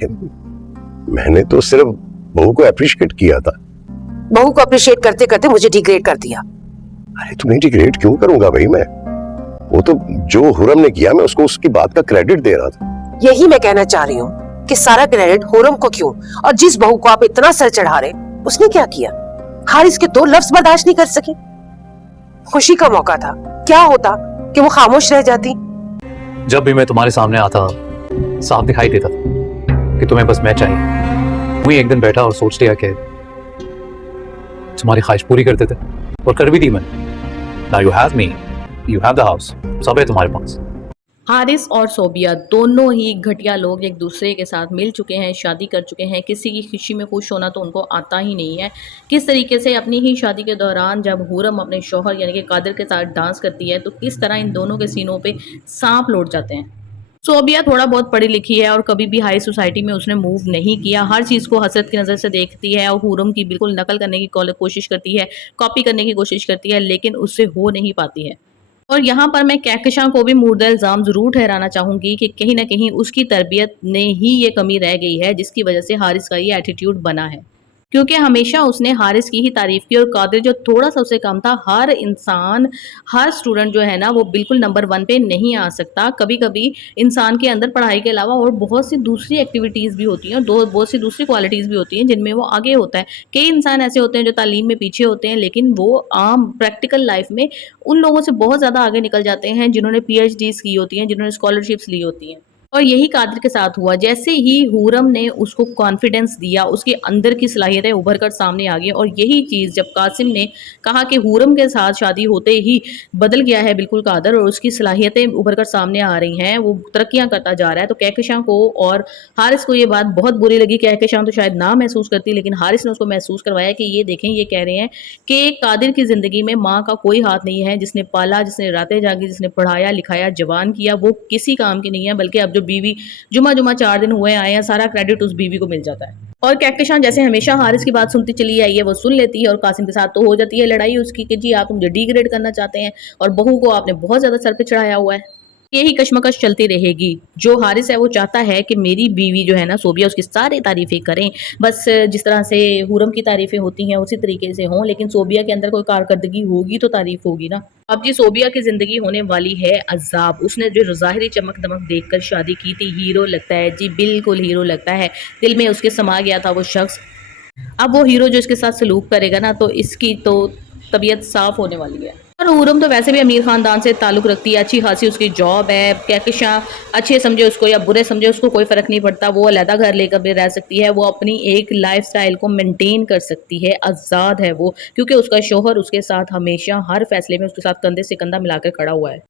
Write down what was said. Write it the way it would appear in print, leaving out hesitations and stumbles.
میں نے تو صرف بہو کو اپریشیٹ کیا تھا. بہو کو اپریشیٹ کرتے کرتے مجھے ڈیگریڈ کر دیا. ارے تمہیں ڈیگریڈ کیوں کروں گا بھائی میں؟ وہ تو جو حرم نے کیا میں اس کو اس کی بات کا کریڈٹ دے رہا تھا. یہی میں کہنا چاہ رہی ہوں کہ سارا کریڈٹ حرم کو کیوں، اور جس بہو کو آپ اتنا سر چڑھا رہے اس نے کیا کیا؟ حارث کے 2 لفظ برداشت نہیں کر سکی. خوشی کا موقع تھا، کیا ہوتا کہ وہ خاموش رہ جاتی؟ جب بھی میں تمہارے سامنے آتا صاف دکھائی دیتا تھا کہ تمہیں بس میں چاہیے. وہی ایک دن بیٹھا اور سوچ لیا کہ تمہاری خواہش پوری کر دیتے، اور کر بھی دی میں. Now you have me, you have the house. سب ہے تمہارے پاس. حارث اور صوبیہ دونوں ہی گھٹیا لوگ ایک دوسرے کے ساتھ مل چکے ہیں، شادی کر چکے ہیں. کسی کی خوشی میں خوش ہونا تو ان کو آتا ہی نہیں ہے. کس طریقے سے اپنی ہی شادی کے دوران جب حرم اپنے شوہر یعنی کہ قادر کے ساتھ ڈانس کرتی ہے تو کس طرح ان دونوں کے سینوں پہ سانپ لوٹ جاتے ہیں. صوبیہ تھوڑا بہت پڑھی لکھی ہے اور کبھی بھی ہائی سوسائٹی میں اس نے موو نہیں کیا. ہر چیز کو حسرت کی نظر سے دیکھتی ہے اور حرم کی بالکل نقل کرنے کی کوشش کرتی ہے، کاپی کرنے کی کوشش کرتی ہے، لیکن اس سے ہو نہیں پاتی ہے. اور یہاں پر میں کہکشاں کو بھی مورد الزام ضرور ٹھہرانا چاہوں گی کہ کہیں نہ کہیں اس کی تربیت نے ہی یہ کمی رہ گئی ہے جس کی وجہ سے حارث کا یہ ایٹیٹیوڈ بنا ہے. کیونکہ ہمیشہ اس نے حارث کی ہی تعریف کی، اور قادر جو تھوڑا سا اسے کم تھا. ہر انسان، ہر اسٹوڈنٹ جو ہے نا وہ بالکل نمبر 1 پہ نہیں آ سکتا. کبھی کبھی انسان کے اندر پڑھائی کے علاوہ اور بہت سی دوسری ایکٹیویٹیز بھی ہوتی ہیں اور بہت سی دوسری کوالٹیز بھی ہوتی ہیں جن میں وہ آگے ہوتا ہے. کئی انسان ایسے ہوتے ہیں جو تعلیم میں پیچھے ہوتے ہیں لیکن وہ عام پریکٹیکل لائف میں ان لوگوں سے بہت زیادہ آگے نکل جاتے ہیں جنہوں نے پی ایچ ڈیز کی ہوتی ہیں، جنہوں نے اسکالرشپس لی ہوتی ہیں. اور یہی قادر کے ساتھ ہوا. جیسے ہی حرم نے اس کو کانفیڈنس دیا، اس کے اندر کی صلاحیتیں ابھر کر سامنے آ گئی. اور یہی چیز جب قاسم نے کہا کہ حرم کے ساتھ شادی ہوتے ہی بدل گیا ہے بالکل قادر، اور اس کی صلاحیتیں ابھر کر سامنے آ رہی ہیں، وہ ترقیاں کرتا جا رہا ہے، تو کہکشاں کو اور حارث کو یہ بات بہت بری لگی. کہکشاں تو شاید نہ محسوس کرتی لیکن حارث نے اس کو محسوس کروایا کہ یہ دیکھیں، یہ کہہ رہے ہیں کہ قادر کی زندگی میں ماں کا کوئی ہاتھ نہیں ہے. جس نے پالا، جس نے راتیں جاگی، جس نے پڑھایا لکھایا جوان کیا، وہ کسی کام کی نہیں ہے. بلکہ اب جو بیوی جمعہ 4 دن ہوئے آئے ہیں، سارا کریڈٹ اس بیوی کو مل جاتا ہے. اور کہکشاں جیسے ہمیشہ حارث کی بات سنتی چلی آئی ہے، وہ سن لیتی ہے. اور قاسم کے ساتھ تو ہو جاتی ہے لڑائی اس کی کہ جی آپ مجھے ڈی گریڈ کرنا چاہتے ہیں اور بہو کو آپ نے بہت زیادہ سر پہ چڑھایا ہوا ہے. یہی کشمکش چلتی رہے گی. جو حارث ہے وہ چاہتا ہے کہ میری بیوی جو ہے نا صوبیہ، اس کی ساری تعریفیں کریں، بس جس طرح سے حرم کی تعریفیں ہوتی ہیں اسی طریقے سے ہوں. لیکن صوبیہ کے اندر کوئی کارکردگی ہوگی تو تعریف ہوگی نا. اب جی صوبیہ کی زندگی ہونے والی ہے عذاب. اس نے جو ظاہری چمک دمک دیکھ کر شادی کی تھی، ہیرو لگتا ہے جی، بالکل ہیرو لگتا ہے. دل میں اس کے سما گیا تھا وہ شخص. اب وہ ہیرو جو اس کے ساتھ سلوک کرے گا نا تو اس کی تو طبیعت صاف ہونے والی ہے. اور حرم تو ویسے بھی امیر خاندان سے تعلق رکھتی ہے، اچھی خاصی اس کی جاب ہے. کہکشاں اچھے سمجھے اس کو یا برے سمجھے اس کو کوئی فرق نہیں پڑتا. وہ علیحدہ گھر لے کر بھی رہ سکتی ہے، وہ اپنی ایک لائف سٹائل کو مینٹین کر سکتی ہے. آزاد ہے وہ، کیونکہ اس کا شوہر اس کے ساتھ ہمیشہ ہر فیصلے میں اس کے ساتھ کندھے سے کندھا ملا کر کھڑا ہوا ہے.